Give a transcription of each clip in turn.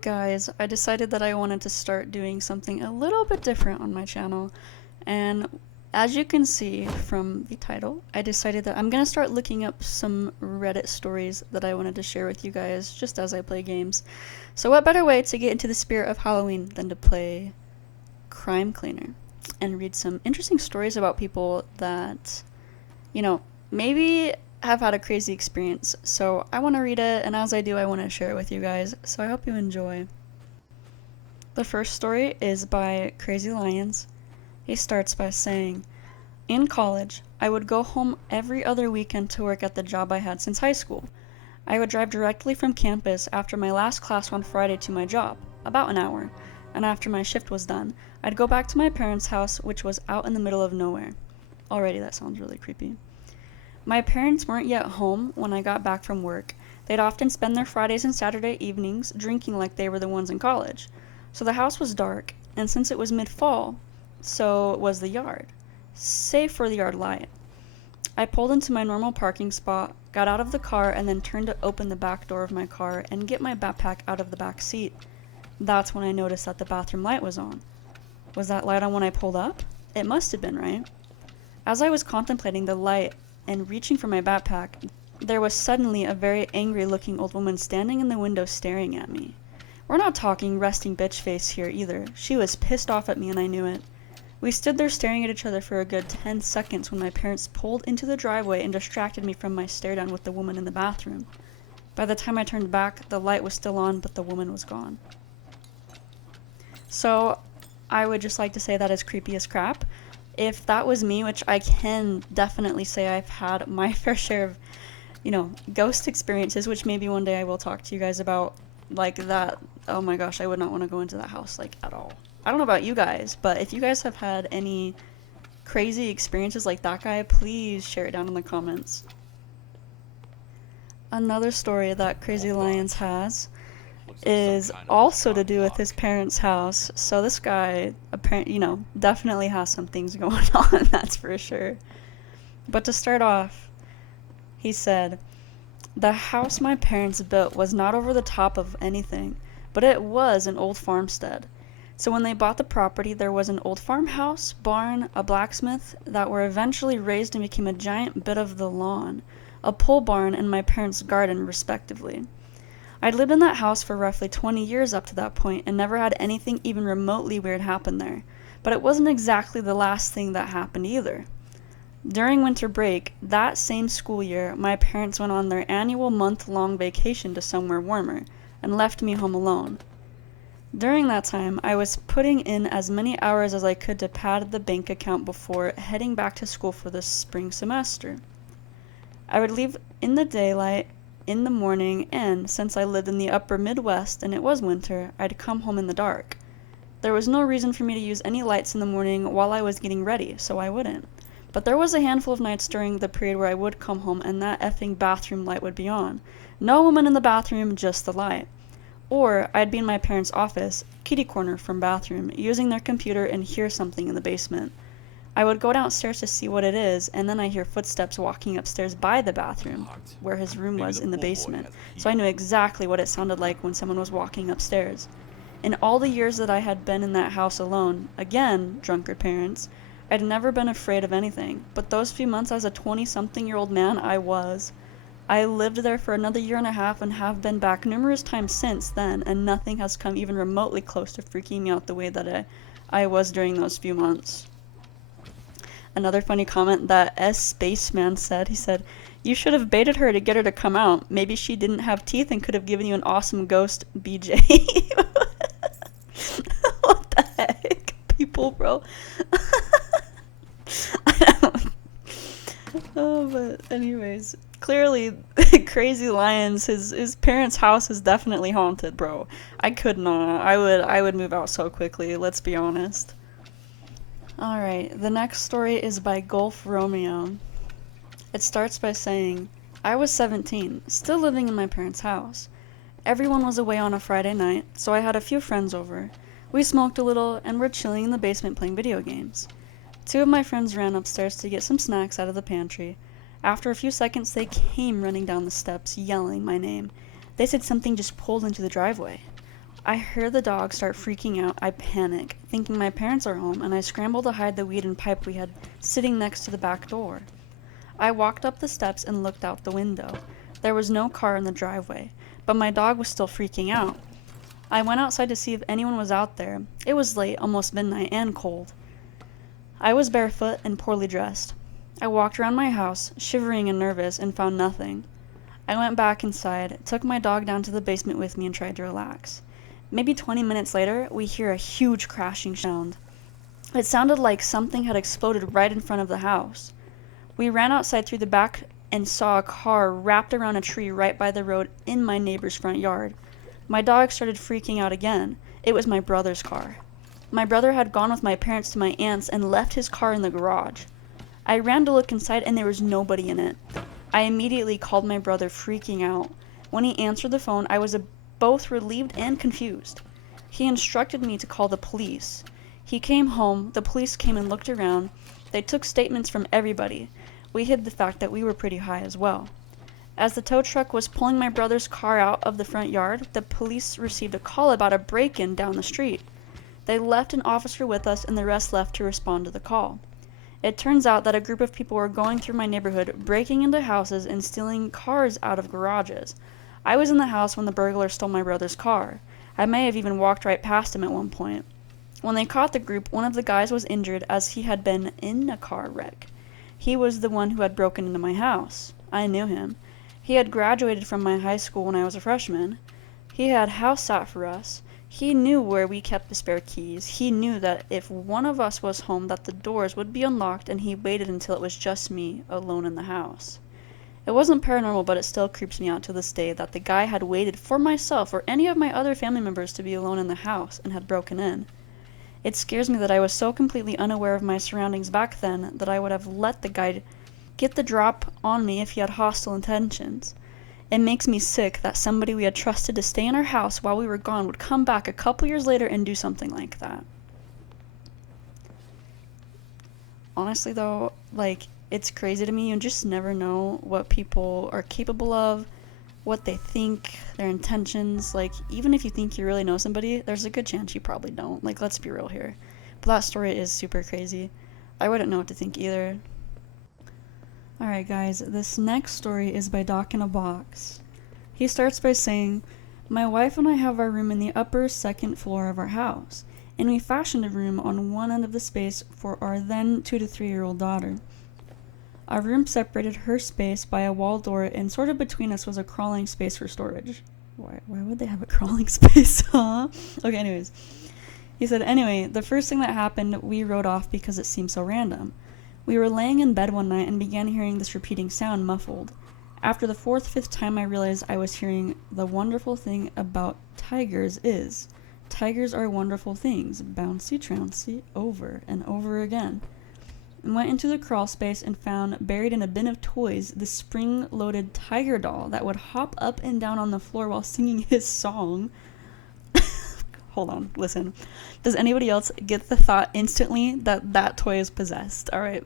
Guys, I decided that I wanted to start doing something a little bit different on my channel, and as you can see from the title, I decided that I'm gonna start looking up some Reddit stories that I wanted to share with you guys just as I play games. So what better way to get into the spirit of Halloween than to play Crime Cleaner and read some interesting stories about people that, you know, maybe have had a crazy experience. So I want to read it, and as I do, I want to share it with you guys. So I hope you enjoy. The first story is by Crazy Lions. He starts by saying, in college, I would go home every other weekend to work at the job I had since high school. I would drive directly from campus after my last class on Friday to my job, about an hour, and after my shift was done, I'd go back to my parents' house, which was out in the middle of nowhere. Already, that sounds really creepy. My parents weren't yet home when I got back from work. They'd often spend their Fridays and Saturday evenings drinking like they were the ones in college. So the house was dark, and since it was mid-fall, so was the yard, save for the yard light. I pulled into my normal parking spot, got out of the car, and then turned to open the back door of my car and get my backpack out of the back seat. That's when I noticed that the bathroom light was on. Was that light on when I pulled up? It must have been, right? As I was contemplating the light and reaching for my backpack, there was suddenly a very angry-looking old woman standing in the window staring at me. We're not talking resting bitch face here either. She was pissed off at me and I knew it. We stood there staring at each other for a good 10 seconds when my parents pulled into the driveway and distracted me from my stare down with the woman in the bathroom. By the time I turned back, the light was still on, but the woman was gone. So, I would just like to say that is creepy as crap. If that was me, which I can definitely say I've had my fair share of, ghost experiences, which maybe one day I will talk to you guys about, like that. Oh my gosh, I would not want to go into that house, like, at all. I don't know about you guys, but if you guys have had any crazy experiences like that guy, please share it down in the comments. Another story that Crazy Lions has is also to do with his parents' house. So this guy, apparently, definitely has some things going on, that's for sure. But to start off, he said, the house my parents built was not over the top of anything, but it was an old farmstead. So when they bought the property, there was an old farmhouse, barn, a blacksmith that were eventually raised and became a giant bit of the lawn, a pole barn, and my parents' garden, respectively. I'd lived in that house for roughly 20 years up to that point and never had anything even remotely weird happen there. But it wasn't exactly the last thing that happened either. During winter break, that same school year, my parents went on their annual month-long vacation to somewhere warmer and left me home alone. During that time, I was putting in as many hours as I could to pad the bank account before heading back to school for the spring semester. I would leave in the daylight in the morning, and since I lived in the upper Midwest and it was winter, I'd come home in the dark. There was no reason for me to use any lights in the morning while I was getting ready, so I wouldn't. But there was a handful of nights during the period where I would come home and that effing bathroom light would be on. No woman in the bathroom, just the light. Or I'd be in my parents' office, kitty corner from bathroom, using their computer and hear something in the basement. I would go downstairs to see what it is, and then I hear footsteps walking upstairs by the bathroom, where his room was in the basement, so I knew exactly what it sounded like when someone was walking upstairs. In all the years that I had been in that house alone, again, drunkard parents, I'd never been afraid of anything, but those few months as a 20-something-year-old man, I was. I lived there for another year and a half and have been back numerous times since then, and nothing has come even remotely close to freaking me out the way that I was during those few months. Another funny comment that S. Spaceman said, he said, you should have baited her to get her to come out. Maybe she didn't have teeth and could have given you an awesome ghost, BJ. What the heck? People, bro. I don't... Oh, but anyways, clearly, Crazy Lions, his parents' house is definitely haunted, bro. I could not. I would move out so quickly, let's be honest. Alright, the next story is by Gulf Romeo. It starts by saying, I was 17, still living in my parents' house. Everyone was away on a Friday night, so I had a few friends over. We smoked a little and were chilling in the basement playing video games. Two of my friends ran upstairs to get some snacks out of the pantry. After a few seconds, they came running down the steps, yelling my name. They said something just pulled into the driveway. I hear the dog start freaking out. I panic, thinking my parents are home, and I scramble to hide the weed and pipe we had sitting next to the back door. I walked up the steps and looked out the window. There was no car in the driveway, but my dog was still freaking out. I went outside to see if anyone was out there. It was late, almost midnight, and cold. I was barefoot and poorly dressed. I walked around my house, shivering and nervous, and found nothing. I went back inside, took my dog down to the basement with me, and tried to relax. Maybe 20 minutes later, we hear a huge crashing sound. It sounded like something had exploded right in front of the house. We ran outside through the back and saw a car wrapped around a tree right by the road in my neighbor's front yard. My dog started freaking out again. It was my brother's car. My brother had gone with my parents to my aunt's and left his car in the garage. I ran to look inside and there was nobody in it. I immediately called my brother, freaking out. When he answered the phone, I was both relieved and confused. He instructed me to call the police. He came home, the police came and looked around. They took statements from everybody. We hid the fact that we were pretty high as well. As the tow truck was pulling my brother's car out of the front yard, the police received a call about a break-in down the street. They left an officer with us and the rest left to respond to the call. It turns out that a group of people were going through my neighborhood, breaking into houses and stealing cars out of garages. I was in the house when the burglar stole my brother's car. I may have even walked right past him at one point. When they caught the group, one of the guys was injured as he had been in a car wreck. He was the one who had broken into my house. I knew him. He had graduated from my high school when I was a freshman. He had house sat for us. He knew where we kept the spare keys. He knew that if one of us was home that the doors would be unlocked, and he waited until it was just me alone in the house. It wasn't paranormal, but it still creeps me out to this day that the guy had waited for myself or any of my other family members to be alone in the house and had broken in. It scares me that I was so completely unaware of my surroundings back then that I would have let the guy get the drop on me if he had hostile intentions. It makes me sick that somebody we had trusted to stay in our house while we were gone would come back a couple years later and do something like that. Honestly though, it's crazy to me. You just never know what people are capable of, what they think, their intentions. Even if you think you really know somebody, there's a good chance you probably don't. Let's be real here. But that story is super crazy. I wouldn't know what to think either. Alright guys, this next story is by Doc in a Box. He starts by saying, "My wife and I have our room in the upper second floor of our house, and we fashioned a room on one end of the space for our then 2 to 3-year-old daughter. Our room separated her space by a wall door, and sort of between us was a crawling space for storage." Why would they have a crawling space, huh? Okay, anyways. He said, "Anyway, the first thing that happened, we wrote off because it seemed so random. We were laying in bed one night and began hearing this repeating sound muffled. After the 4th, 5th time I realized I was hearing the wonderful thing about tigers is, tigers are wonderful things, bouncy trouncy, over and over again. And went into the crawl space and found, buried in a bin of toys, the spring-loaded tiger doll that would hop up and down on the floor while singing his song." Hold on, listen. Does anybody else get the thought instantly that that toy is possessed? Alright,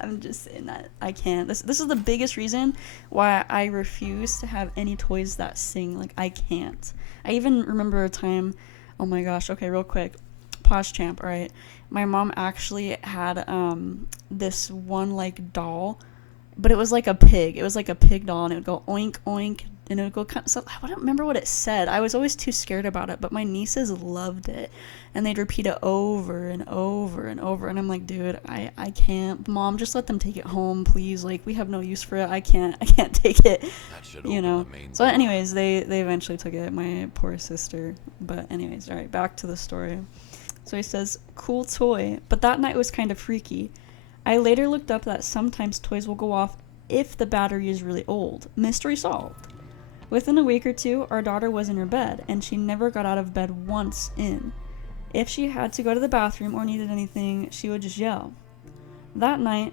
I'm just saying that I can't. This is the biggest reason why I refuse to have any toys that sing. I can't. I even remember a time, oh my gosh, okay, real quick. Pause champ, alright. My mom actually had this one doll, but it was like a pig. It was like a pig doll, and it would go oink oink, and it would go so I don't remember what it said. I was always too scared about it, but my nieces loved it, and they'd repeat it over and over and over, and I'm like, dude, I can't. Mom, just let them take it home, please. We have no use for it. I can't take it. So anyways, they eventually took it, my poor sister. But anyways, all right, back to the story. So he says, "Cool toy, but that night was kind of freaky. I later looked up that sometimes toys will go off if the battery is really old. Mystery solved. Within a week or two, our daughter was in her bed, and she never got out of bed once in. If she had to go to the bathroom or needed anything, she would just yell. That night,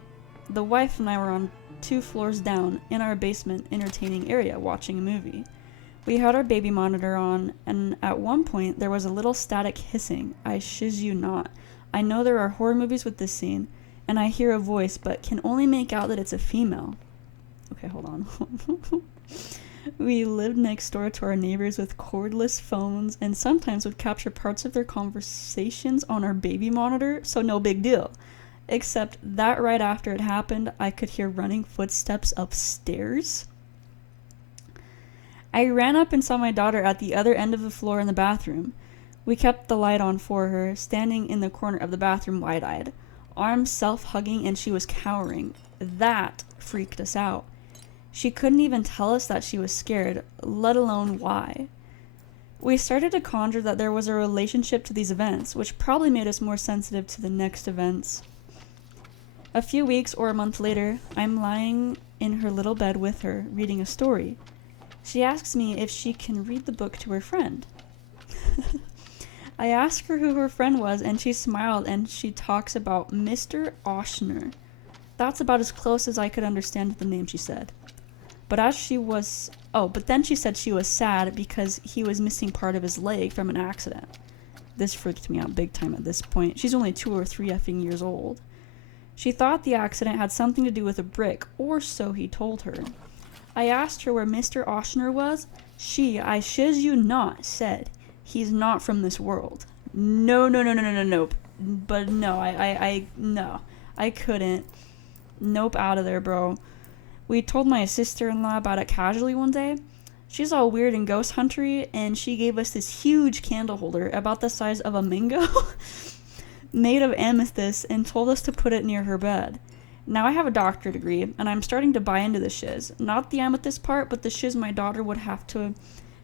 the wife and I were on 2 floors down in our basement entertaining area watching a movie. We had our baby monitor on, and at one point there was a little static hissing. I shiz you not. I know there are horror movies with this scene, and I hear a voice, but can only make out that it's a female." Okay, hold on. We lived next door to our neighbors with cordless phones and sometimes would capture parts of their conversations on our baby monitor, so no big deal. Except that right after it happened, I could hear running footsteps upstairs. I ran up and saw my daughter at the other end of the floor in the bathroom. We kept the light on for her, standing in the corner of the bathroom wide-eyed, arms self-hugging, and she was cowering. That freaked us out. She couldn't even tell us that she was scared, let alone why. We started to conjure that there was a relationship to these events, which probably made us more sensitive to the next events. A few weeks or a month later, I'm lying in her little bed with her, reading a story. She asks me if she can read the book to her friend. I asked her who her friend was, and she smiled, and she talks about Mr. Oshner. That's about as close as I could understand the name she said. But then she said she was sad because he was missing part of his leg from an accident. This freaked me out big time at this point. She's only 2 or 3 effing years old. She thought the accident had something to do with a brick, or so he told her. I asked her where Mr. Oshner was. She, I shiz you not, said, he's not from this world. No. But no, no. I couldn't. Nope, out of there, bro. We told my sister-in-law about it casually one day. She's all weird and ghost huntery, and she gave us this huge candle holder about the size of a mango made of amethyst and told us to put it near her bed. Now I have a doctorate degree, and I'm starting to buy into the shiz. Not the amethyst part, but the shiz my daughter would have to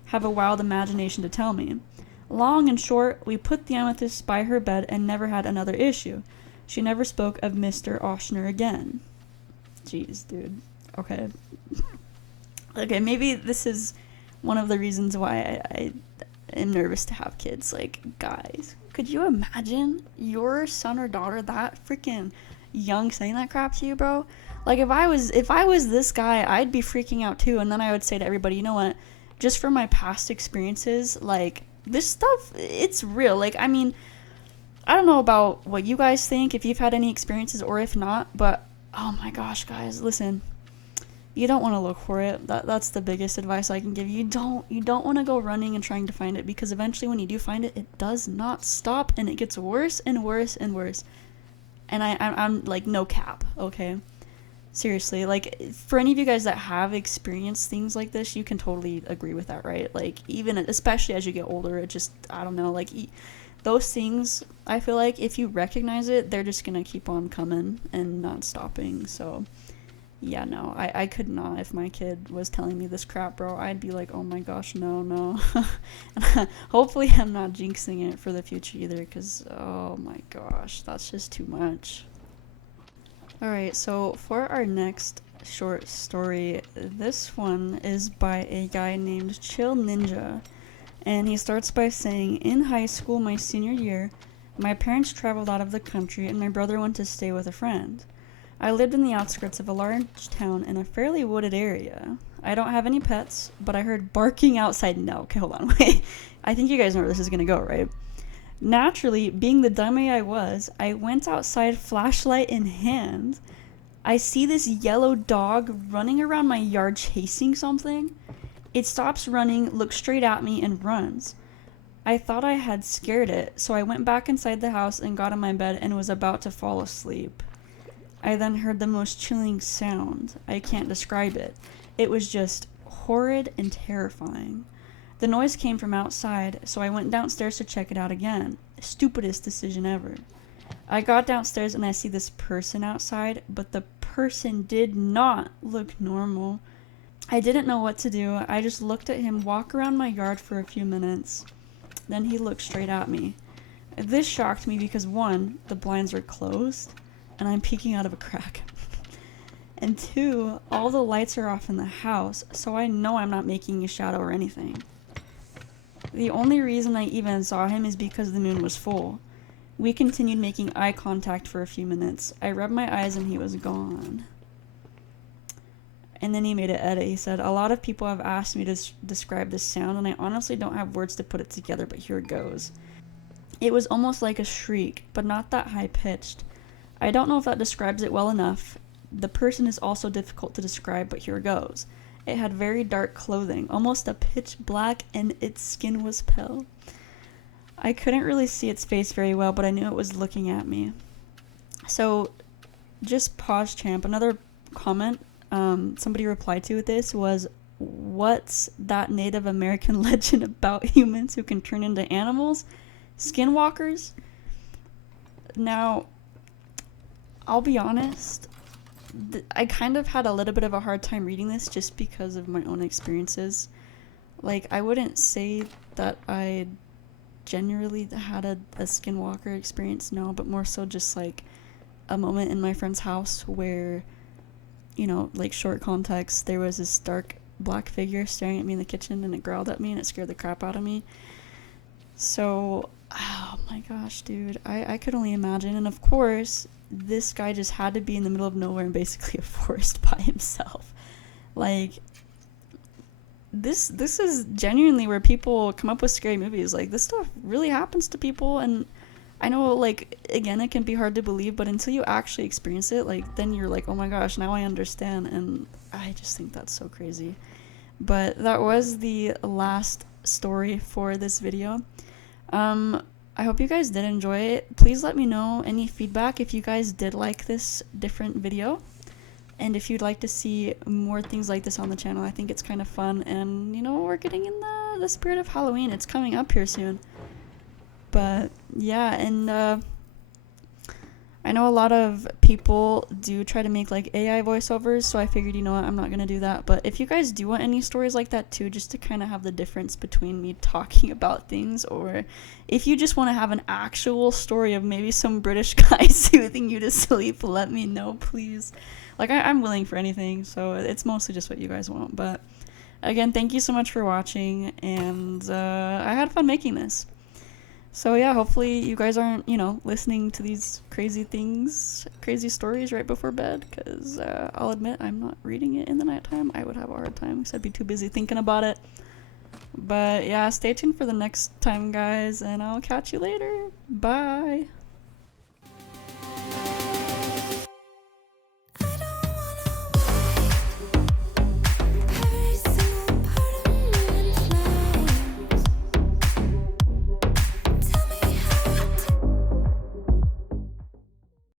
have a wild imagination to tell me. Long and short, we put the amethyst by her bed and never had another issue. She never spoke of Mr. Oshner again. Jeez, dude. Okay. Okay, maybe this is one of the reasons why I am nervous to have kids. Like, guys, could you imagine your son or daughter that freaking young saying that crap to you, bro? Like, if I was this guy, I'd be freaking out too, and then I would say to everybody, you know what? Just from my past experiences, like, this stuff, it's real. Like, I mean, I don't know about what you guys think, if you've had any experiences or if not, but oh my gosh, guys, listen. You don't want to look for it. That's the biggest advice I can give you. You don't want to go running and trying to find it, because eventually when you do find it, it does not stop and it gets worse and worse and worse. And I'm like, no cap, okay? Seriously, like, for any of you guys that have experienced things like this, you can totally agree with that, right? Like, even especially as you get older, it just, I don't know, like, those things, I feel like if you recognize it, they're just gonna keep on coming and not stopping. So yeah, no, I could not. If my kid was telling me this crap, bro, I'd be like, oh my gosh, no. Hopefully I'm not jinxing it for the future either, because oh my gosh, that's just too much. Alright, so for our next short story, this one is by a guy named Chill Ninja. And he starts by saying, in high school, my senior year, my parents traveled out of the country and my brother went to stay with a friend. I lived in the outskirts of a large town in a fairly wooded area. I don't have any pets, but I heard barking outside. No, okay, hold on, wait. I think you guys know where this is gonna go, right? Naturally, being the dummy I was, I went outside, flashlight in hand. I see this yellow dog running around my yard chasing something. It stops running, looks straight at me, and runs. I thought I had scared it, so I went back inside the house and got in my bed and was about to fall asleep. I then heard the most chilling sound. I can't describe it. It was just horrid and terrifying. The noise came from outside, so I went downstairs to check it out again. Stupidest decision ever. I got downstairs and I see this person outside, but the person did not look normal. I didn't know what to do. I just looked at him walk around my yard for a few minutes. Then he looked straight at me. This shocked me because 1, the blinds were closed, and I'm peeking out of a crack. And 2, all the lights are off in the house, so I know I'm not making a shadow or anything. The only reason I even saw him is because the moon was full. We continued making eye contact for a few minutes. I rubbed my eyes and he was gone. And then he made an edit. He said, a lot of people have asked me to describe this sound, and I honestly don't have words to put it together, but here it goes. It was almost like a shriek, but not that high-pitched. I don't know if that describes it well enough. The person is also difficult to describe, but here goes. It had very dark clothing, almost a pitch black, and its skin was pale. I couldn't really see its face very well, but I knew it was looking at me. So, just pause, champ. Another comment somebody replied to with this was, what's that Native American legend about humans who can turn into animals? Skinwalkers? Now, I'll be honest, I kind of had a little bit of a hard time reading this just because of my own experiences. Like, I wouldn't say that I generally had a skinwalker experience, no, but more so just like a moment in my friend's house where, you know, like short context, there was this dark black figure staring at me in the kitchen, and it growled at me and it scared the crap out of me. So, oh my gosh, dude, I could only imagine. And of course, this guy just had to be in the middle of nowhere in basically a forest by himself. Like, this is genuinely where people come up with scary movies. Like, this stuff really happens to people, and I know, like, again, it can be hard to believe, but until you actually experience it, like, then you're like, oh my gosh, now I understand. And I just think that's so crazy. But that was the last story for this video. I hope you guys did enjoy it. Please let me know any feedback if you guys did like this different video, and if you'd like to see more things like this on the channel. I think it's kind of fun, and you know, we're getting in the spirit of Halloween. It's coming up here soon. But yeah, and I know a lot of people do try to make like AI voiceovers, so I figured, you know what, I'm not gonna do that. But if you guys do want any stories like that too, just to kind of have the difference between me talking about things, or if you just want to have an actual story of maybe some British guy soothing you to sleep, let me know, please. Like, I'm willing for anything, so it's mostly just what you guys want. But again, thank you so much for watching, and I had fun making this. So yeah, hopefully you guys aren't, you know, listening to these crazy things, crazy stories right before bed, because I'll admit I'm not reading it in the nighttime. I would have a hard time because I'd be too busy thinking about it. But yeah, stay tuned for the next time, guys, and I'll catch you later. Bye.